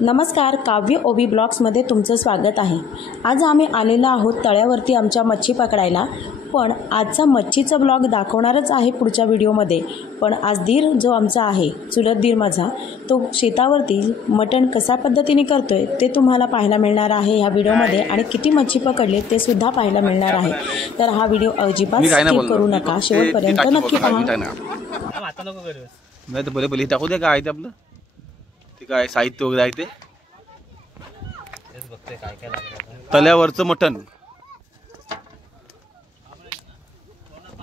नमस्कार, काव्य ओबी ब्लॉग्समध्ये तुमचं स्वागत आहे। आज आम्ही आलेलो आहोत तळ्यावरती आमच्या मच्छी पकडायला। पण आजचा मच्छीचा ब्लॉग दाखवणारच आहे पुढच्या व्हिडिओमध्ये। पण आज दीर जो आमचा आहे, चुलत दीर माझा, तो शेतावरती मटण कशा पद्धतीने करतोय ते तुम्हाला पाहायला मिळणार आहे ह्या व्हिडिओमध्ये। आणि किती मच्छी पकडले ते सुद्धा पाहायला मिळणार आहे। तर हा व्हिडिओ अजिबात स्किप करू नका, शेवटपर्यंत नक्की पहा। नाही तर पहिले टाकू दे काय ते आपलं ते काय साहित्य वगैरे आहे ते तल्यावरचं मटण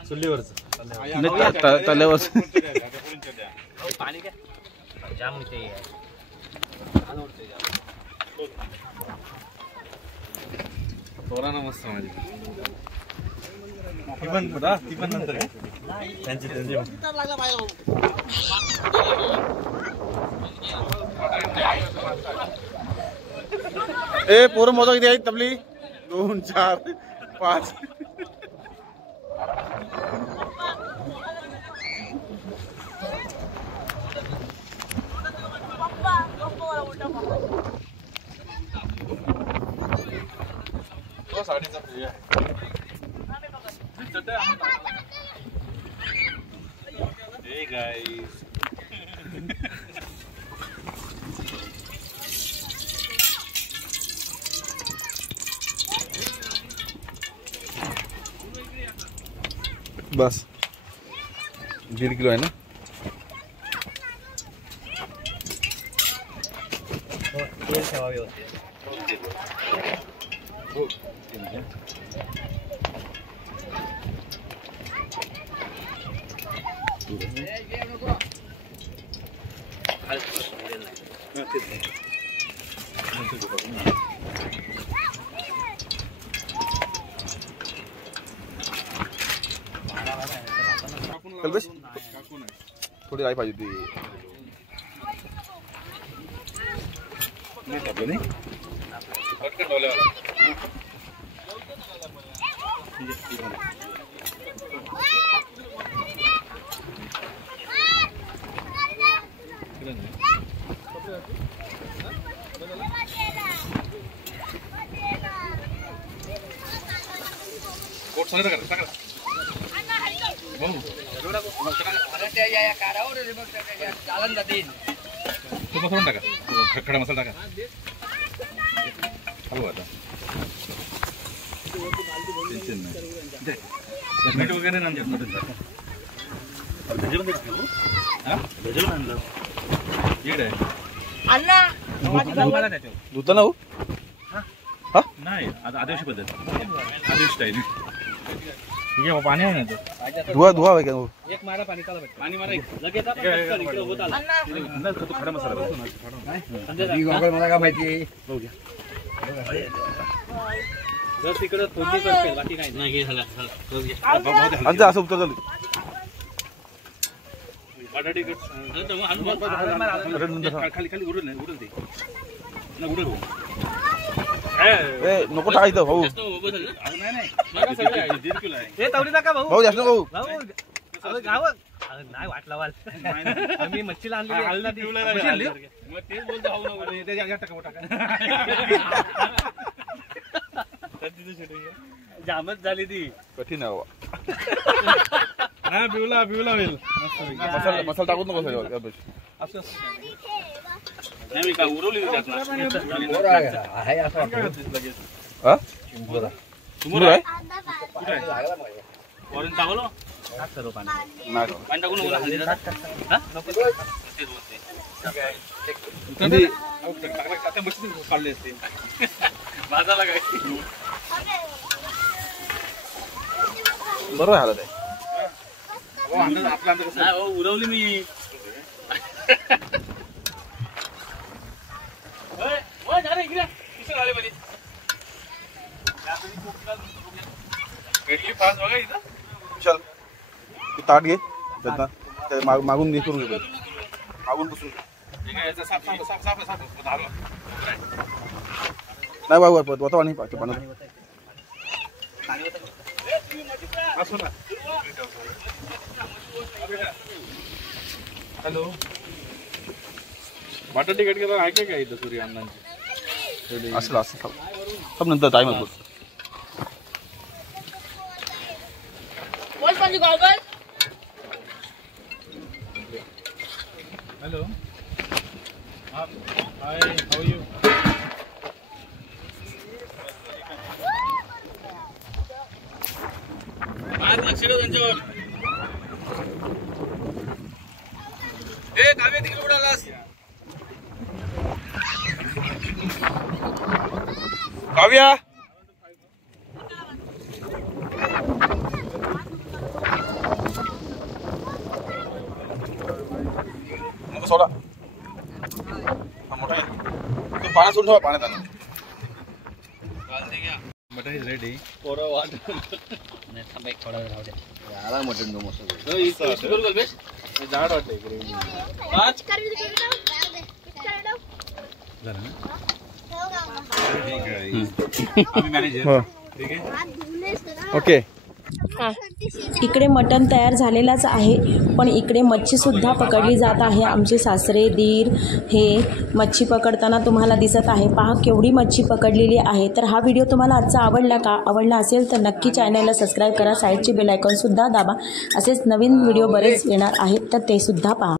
चुलीवरचं तल्यावरचं पाणी काय जाम होते पोरांना मस्त माझी ती पण नंतर त्यांची ए पोरं मोजा किती आहेत तबली 2 4 5 Hey guys. बस 1.5 किलो आहे ना। तेल ठेवावे होते थोडी राई पाहिजे ती नाही कोट सगळं टाका खडा मसाला टाका हलवा आता टेन्शन नाही मीठ वगैरे नाही आणलं येड आहे धुता ना हो नाही आता आदिवासी पद्धत आदिवासी स्टाईल ठीक आहे पाणी आहे ना धुवा धुवा आहे का एक मारा पाणी पाणी मारा लगेच खडा मसाला मला काय माहिती जर तिकडं थोडी करते बाकी काही नाही असं उत्तर झालं खाली खाली उडल नाही उडल ते ना उडल ए नको टाकायचं भाऊ भाऊ जास्त भाऊ नाही वाटला वाल आम्ही मच्छीला आणली जामच झाली ती कठीण आहे बाबा हा बिवला होईल मसाला टाकून नको असं नाही काय उरवली काढले असते माझा काय बरोबर हालत आहे उरवली मी चल ताट घे मागून घे करून घे मागून बसून नाही बाबू वता नाही पाणी हॅलो वाटर तिकीट केलं आहे काय इथं सूर्य अण्णांची असं सब नंतर टाइम असतो. Hello hi how you. आज लक्ष ठेव त्यांच्यावर. ए काव्य तिकडे कुठे आलास. काव्या नको सोडा. हा मोठा आहे. तू पाण्यात सोडून ठेवा पाण्यात आणून. Mutton is ready. पोरं वाट थांबा एक थोडा वेळ राहू द्या. याला मटन दो मस्त. झाड वाटतंय आम्ही मॅनेजर. ठीक आहे ओके. इकडे मटण तयार झालेलाच आहे, पण इकडे मच्छीसुद्धा पकडली जात आहे. आमचे सासरे दीर हे मच्छी पकडताना तुम्हाला दिसत आहे. पहा केवढी मच्छी पकडलेली आहे. तर हा व्हिडिओ तुम्हाला आजचा आवडला का? आवडला असेल तर नक्की चॅनलला सबस्क्राईब करा. साईडची बेल आयकॉनसुद्धा दाबा. असेच नवीन व्हिडिओ बरेच येणार आहेत तर ते सुद्धा पहा.